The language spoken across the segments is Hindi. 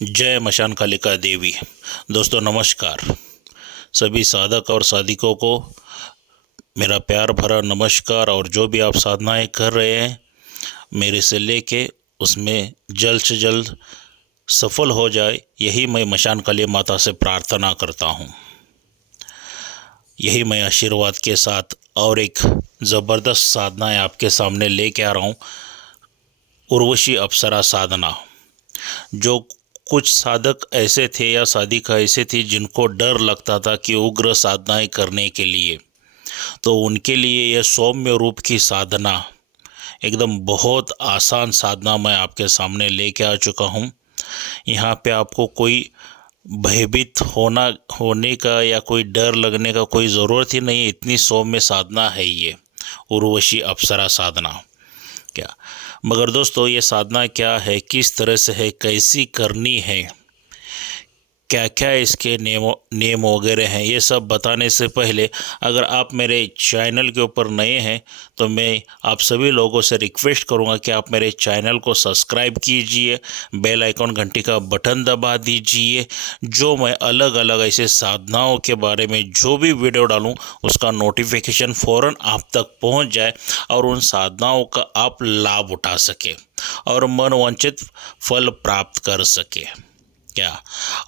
जय मशान कालिका देवी। दोस्तों नमस्कार। सभी साधक और साधिकों को मेरा प्यार भरा नमस्कार। और जो भी आप साधनाएं कर रहे हैं मेरे से लेके उसमें जल्द से जल्द सफल हो जाए, यही मैं मशान काली माता से प्रार्थना करता हूँ। यही मैं आशीर्वाद के साथ और एक ज़बरदस्त साधनाएं आपके सामने लेके आ रहा हूँ। उर्वशी अप्सरा साधना। जो कुछ साधक ऐसे थे या साधिका ऐसे थी जिनको डर लगता था कि उग्र साधनाएं करने के लिए, तो उनके लिए यह सौम्य रूप की साधना एकदम बहुत आसान साधना मैं आपके सामने लेके आ चुका हूँ। यहाँ पे आपको कोई भयभीत होने का या कोई डर लगने का कोई ज़रूरत ही नहीं है। इतनी सौम्य साधना है ये उर्वशी अप्सरा साधना। क्या मगर दोस्तों ये साधना क्या है, किस तरह से है, कैसी करनी है, क्या क्या इसके नियम वगैरह हैं, ये सब बताने से पहले अगर आप मेरे चैनल के ऊपर नए हैं तो मैं आप सभी लोगों से रिक्वेस्ट करूंगा कि आप मेरे चैनल को सब्सक्राइब कीजिए, बेल आइकॉन घंटी का बटन दबा दीजिए। जो मैं अलग अलग ऐसे साधनाओं के बारे में जो भी वीडियो डालूं उसका नोटिफिकेशन फ़ौरन आप तक पहुंच जाए और उन साधनाओं का आप लाभ उठा सके और मनवांछित फल प्राप्त कर सके। क्या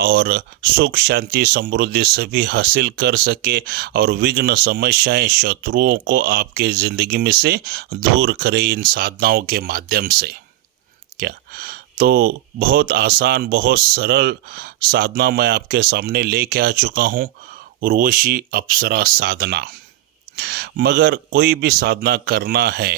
और सुख शांति समृद्धि सभी हासिल कर सके और विघ्न समस्याएं शत्रुओं को आपके ज़िंदगी में से दूर करे इन साधनाओं के माध्यम से। क्या तो बहुत आसान बहुत सरल साधना मैं आपके सामने लेके आ चुका हूँ, उर्वशी अप्सरा साधना। मगर कोई भी साधना करना है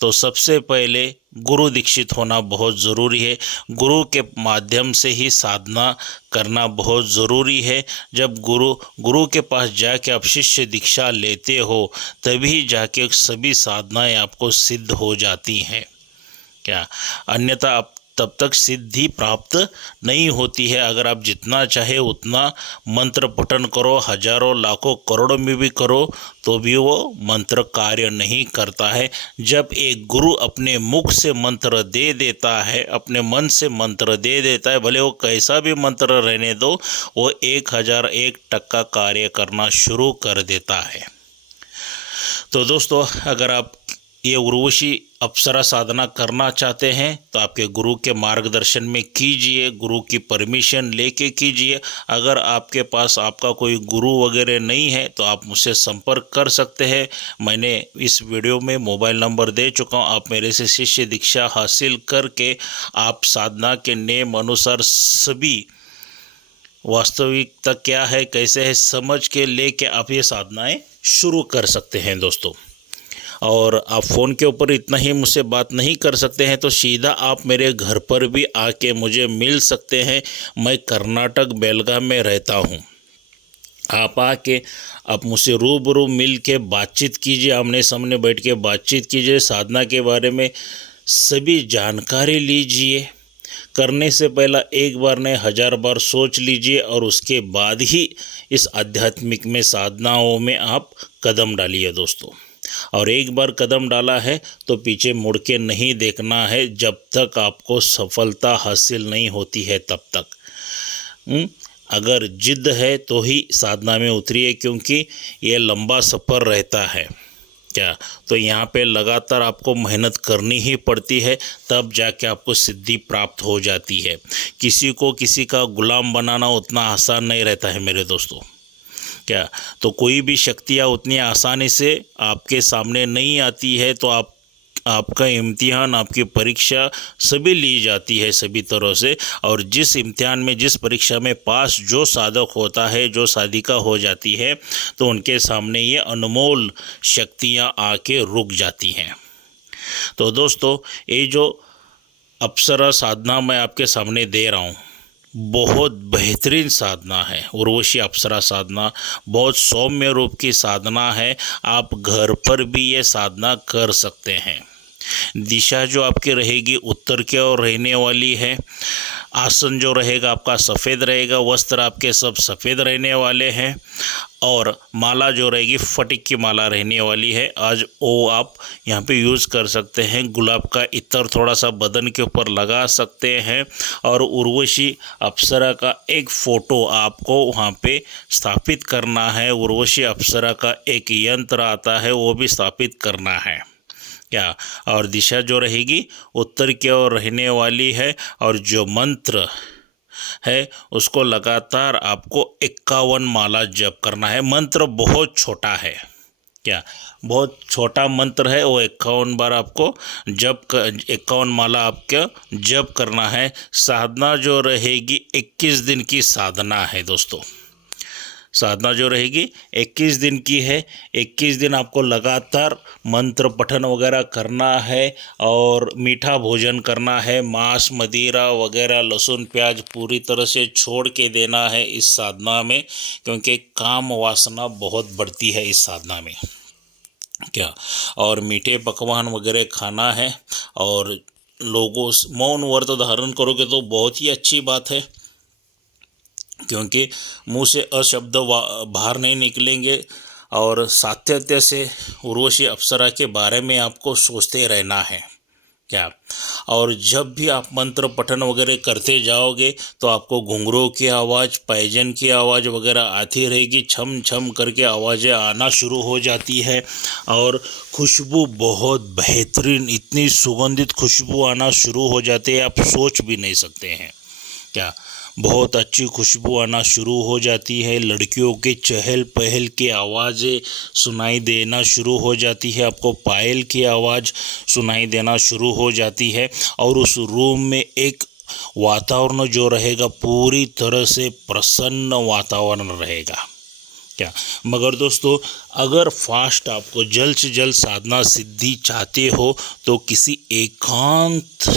तो सबसे पहले गुरु दीक्षित होना बहुत ज़रूरी है। गुरु के माध्यम से ही साधना करना बहुत ज़रूरी है। जब गुरु के पास जाके आप शिष्य दीक्षा लेते हो तभी जाके सभी साधनाएं आपको सिद्ध हो जाती हैं। क्या अन्यथा आप तब तक सिद्धि प्राप्त नहीं होती है। अगर आप जितना चाहे उतना मंत्र पठन करो, हजारों लाखों करोड़ों में भी करो तो भी वो मंत्र कार्य नहीं करता है। जब एक गुरु अपने मुख से मंत्र दे देता है, अपने मन से मंत्र दे देता है, भले वो कैसा भी मंत्र रहने दो, वो 1001% कार्य करना शुरू कर देता है। तो दोस्तों अगर आप ये उर्वशी अप्सरा साधना करना चाहते हैं तो आपके गुरु के मार्गदर्शन में कीजिए, गुरु की परमिशन लेके कीजिए। अगर आपके पास आपका कोई गुरु वगैरह नहीं है तो आप मुझसे संपर्क कर सकते हैं। मैंने इस वीडियो में मोबाइल नंबर दे चुका हूँ। आप मेरे से शिष्य दीक्षा हासिल करके आप साधना के नियम अनुसार सभी वास्तविकता क्या है कैसे है समझ के लेके आप ये साधनाएं शुरू कर सकते हैं दोस्तों। और आप फ़ोन के ऊपर इतना ही मुझसे बात नहीं कर सकते हैं तो सीधा आप मेरे घर पर भी आके मुझे मिल सकते हैं। मैं कर्नाटक बेलगाम में रहता हूँ। आप आके आप मुझसे रूबरू मिल के बातचीत कीजिए, आमने सामने बैठ के बातचीत कीजिए, साधना के बारे में सभी जानकारी लीजिए। करने से पहला एक बार नहीं 1000 बार सोच लीजिए और उसके बाद ही इस आध्यात्मिक में साधनाओं में आप कदम डालिए दोस्तों। और एक बार कदम डाला है तो पीछे मुड़ के नहीं देखना है जब तक आपको सफलता हासिल नहीं होती है तब तक। अगर जिद है तो ही साधना में उतरिए क्योंकि ये लंबा सफ़र रहता है। क्या तो यहाँ पे लगातार आपको मेहनत करनी ही पड़ती है, तब जाके आपको सिद्धि प्राप्त हो जाती है। किसी को किसी का गुलाम बनाना उतना आसान नहीं रहता है मेरे दोस्तों। क्या तो कोई भी शक्तियाँ उतनी आसानी से आपके सामने नहीं आती है। तो आपका इम्तिहान, आपकी परीक्षा सभी ली जाती है सभी तरह से। और जिस इम्तिहान में, जिस परीक्षा में पास जो साधक होता है, जो साधिका हो जाती है, तो उनके सामने ये अनमोल शक्तियाँ आके रुक जाती हैं। तो दोस्तों ये जो अप्सरा साधना मैं आपके सामने दे रहा हूँ बहुत बेहतरीन साधना है। उर्वशी अप्सरा साधना बहुत सौम्य रूप की साधना है। आप घर पर भी ये साधना कर सकते हैं। दिशा जो आपकी रहेगी उत्तर की ओर रहने वाली है। आसन जो रहेगा आपका सफ़ेद रहेगा, वस्त्र आपके सब सफ़ेद रहने वाले हैं। और माला जो रहेगी फटिक की माला रहने वाली है आज, वो आप यहाँ पे यूज़ कर सकते हैं। गुलाब का इत्र थोड़ा सा बदन के ऊपर लगा सकते हैं और उर्वशी अप्सरा का एक फ़ोटो आपको वहाँ पे स्थापित करना है। उर्वशी अप्सरा का एक यंत्र आता है, वो भी स्थापित करना है क्या। और दिशा जो रहेगी उत्तर की ओर रहने वाली है और जो मंत्र है उसको लगातार आपको 51 माला जप करना है। मंत्र बहुत छोटा है क्या, बहुत छोटा मंत्र है, वो 51 बार आपको 51 माला आपका जप करना है। साधना जो रहेगी 21 दिन की साधना है दोस्तों। साधना जो रहेगी 21 दिन की है। 21 दिन आपको लगातार मंत्र पठन वगैरह करना है और मीठा भोजन करना है। मांस मदिरा वगैरह लहसुन प्याज पूरी तरह से छोड़ के देना है इस साधना में, क्योंकि काम वासना बहुत बढ़ती है इस साधना में क्या। और मीठे पकवान वगैरह खाना है और लोगों मौन व्रत धारण करोगे तो बहुत ही अच्छी बात है, क्योंकि मुंह से अशब्द बाहर नहीं निकलेंगे और सातत्य से उर्वशी अप्सरा के बारे में आपको सोचते रहना है क्या। और जब भी आप मंत्र पठन वगैरह करते जाओगे तो आपको घुंघरू की आवाज़, पैजन की आवाज़ वगैरह आती रहेगी, छम छम करके आवाज़ें आना शुरू हो जाती है और खुशबू बहुत बेहतरीन, इतनी सुगंधित खुशबू आना शुरू हो जाती है आप सोच भी नहीं सकते हैं क्या। बहुत अच्छी खुशबू आना शुरू हो जाती है। लड़कियों के चहल पहल की आवाज़ें सुनाई देना शुरू हो जाती है, आपको पायल की आवाज़ सुनाई देना शुरू हो जाती है और उस रूम में एक वातावरण जो रहेगा पूरी तरह से प्रसन्न वातावरण रहेगा क्या। मगर दोस्तों अगर फास्ट आपको जल्द से जल्द साधना सिद्धि चाहते हो तो किसी एकांत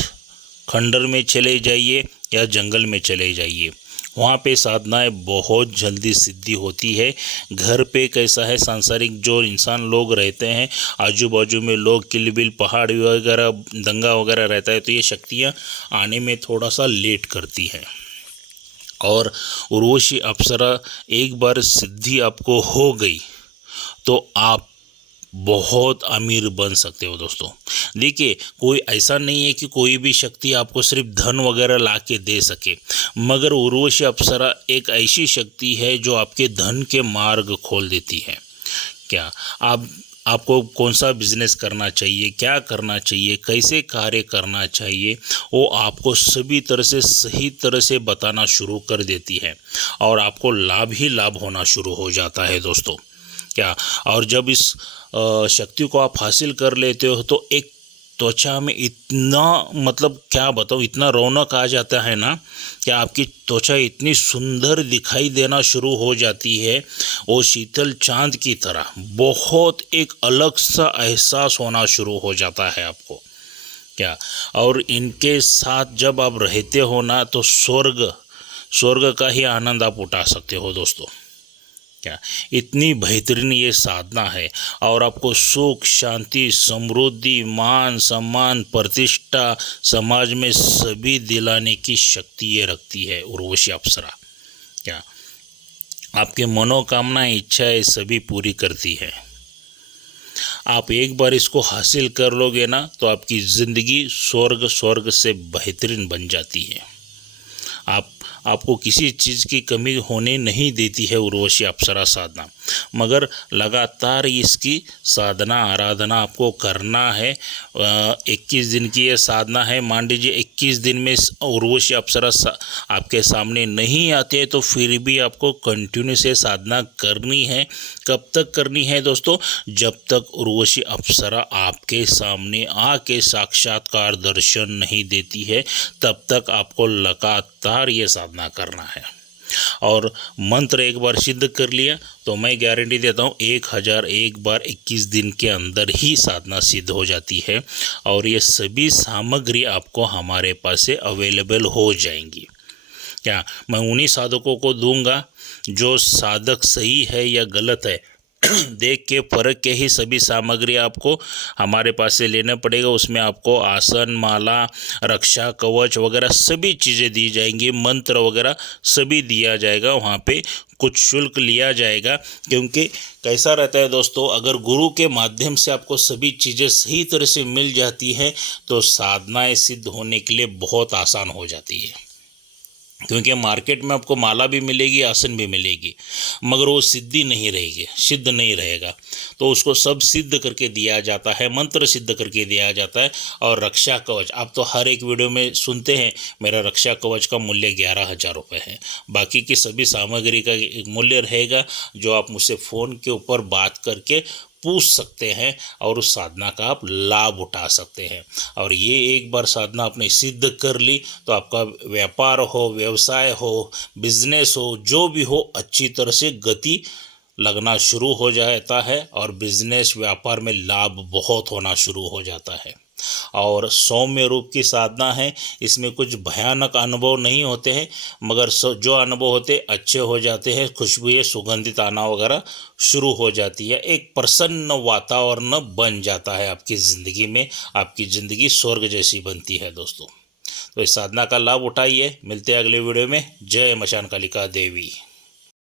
खंडर में चले जाइए या जंगल में चले जाइए, वहाँ पे साधनाएं बहुत जल्दी सिद्धि होती है। घर पे कैसा है, सांसारिक जो इंसान लोग रहते हैं, आजू बाजू में लोग किलबिल पहाड़ वगैरह दंगा वगैरह रहता है, तो ये शक्तियाँ आने में थोड़ा सा लेट करती है। और उर्वशी अप्सरा एक बार सिद्धि आपको हो गई तो आप बहुत अमीर बन सकते हो दोस्तों। देखिए कोई ऐसा नहीं है कि कोई भी शक्ति आपको सिर्फ धन वगैरह ला के दे सके, मगर उर्वशी अप्सरा एक ऐसी शक्ति है जो आपके धन के मार्ग खोल देती है क्या। आपको कौन सा बिजनेस करना चाहिए, क्या करना चाहिए, कैसे कार्य करना चाहिए, वो आपको सभी तरह से सही तरह से बताना शुरू कर देती है और आपको लाभ ही लाभ होना शुरू हो जाता है दोस्तों क्या। और जब इस शक्ति को आप हासिल कर लेते हो तो एक त्वचा में इतना मतलब क्या बताऊँ, इतना रौनक आ जाता है ना कि आपकी त्वचा इतनी सुंदर दिखाई देना शुरू हो जाती है, वो शीतल चांद की तरह बहुत एक अलग सा एहसास होना शुरू हो जाता है आपको क्या। और इनके साथ जब आप रहते हो ना तो स्वर्ग का ही आनंद आप उठा सकते हो दोस्तों क्या। इतनी बेहतरीन ये साधना है और आपको सुख शांति समृद्धि मान सम्मान प्रतिष्ठा समाज में सभी दिलाने की शक्ति ये रखती है उर्वशी अप्सरा क्या। आपके मनोकामना इच्छाएं सभी पूरी करती है। आप एक बार इसको हासिल कर लोगे ना तो आपकी ज़िंदगी स्वर्ग से बेहतरीन बन जाती है। आपको किसी चीज़ की कमी होने नहीं देती है उर्वशी अप्सरा साधना, मगर लगातार इसकी साधना आराधना आपको करना है। 21 दिन की ये साधना है। मान लीजिए 21 दिन में उर्वशी अप्सरा आपके सामने नहीं आते हैं तो फिर भी आपको कंटिन्यू से साधना करनी है। कब तक करनी है दोस्तों, जब तक उर्वशी अप्सरा आपके सामने आके साक्षात्कार दर्शन नहीं देती है तब तक आपको लगातार ये साधना करना है। और मंत्र एक बार सिद्ध कर लिया तो मैं गारंटी देता हूँ 1001 बार 21 दिन के अंदर ही साधना सिद्ध हो जाती है और ये सभी सामग्री आपको हमारे पास से अवेलेबल हो जाएंगी क्या। मैं उन्हीं साधकों को दूंगा जो साधक सही है या गलत है देख के परख के ही सभी सामग्री आपको हमारे पास से लेना पड़ेगा। उसमें आपको आसन, माला, रक्षा कवच वगैरह सभी चीज़ें दी जाएंगी, मंत्र वगैरह सभी दिया जाएगा। वहाँ पे कुछ शुल्क लिया जाएगा, क्योंकि कैसा रहता है दोस्तों, अगर गुरु के माध्यम से आपको सभी चीज़ें सही तरह से मिल जाती हैं तो साधनाएं सिद्ध होने के लिए बहुत आसान हो जाती है। क्योंकि मार्केट में आपको माला भी मिलेगी, आसन भी मिलेगी, मगर वो सिद्धि नहीं रहेगी, सिद्ध नहीं रहेगा। तो उसको सब सिद्ध करके दिया जाता है, मंत्र सिद्ध करके दिया जाता है। और रक्षा कवच आप तो हर एक वीडियो में सुनते हैं, मेरा रक्षा कवच का मूल्य 11,000 रुपये है। बाकी की सभी सामग्री का मूल्य रहेगा जो आप मुझसे फ़ोन के ऊपर बात करके पूछ सकते हैं और उस साधना का आप लाभ उठा सकते हैं। और ये एक बार साधना आपने सिद्ध कर ली तो आपका व्यापार हो, व्यवसाय हो, बिजनेस हो, जो भी हो, अच्छी तरह से गति लगना शुरू हो जाता है और बिजनेस व्यापार में लाभ बहुत होना शुरू हो जाता है। और सौम्य रूप की साधना है, इसमें कुछ भयानक अनुभव नहीं होते हैं, मगर जो अनुभव होते अच्छे हो जाते हैं, खुशबू सुगंधित आना वगैरह शुरू हो जाती है। एक प्रसन्न वातावरण बन जाता है आपकी ज़िंदगी में, आपकी ज़िंदगी स्वर्ग जैसी बनती है दोस्तों। तो इस साधना का लाभ उठाइए। मिलते हैं अगले वीडियो में। जय मशान कालिका देवी।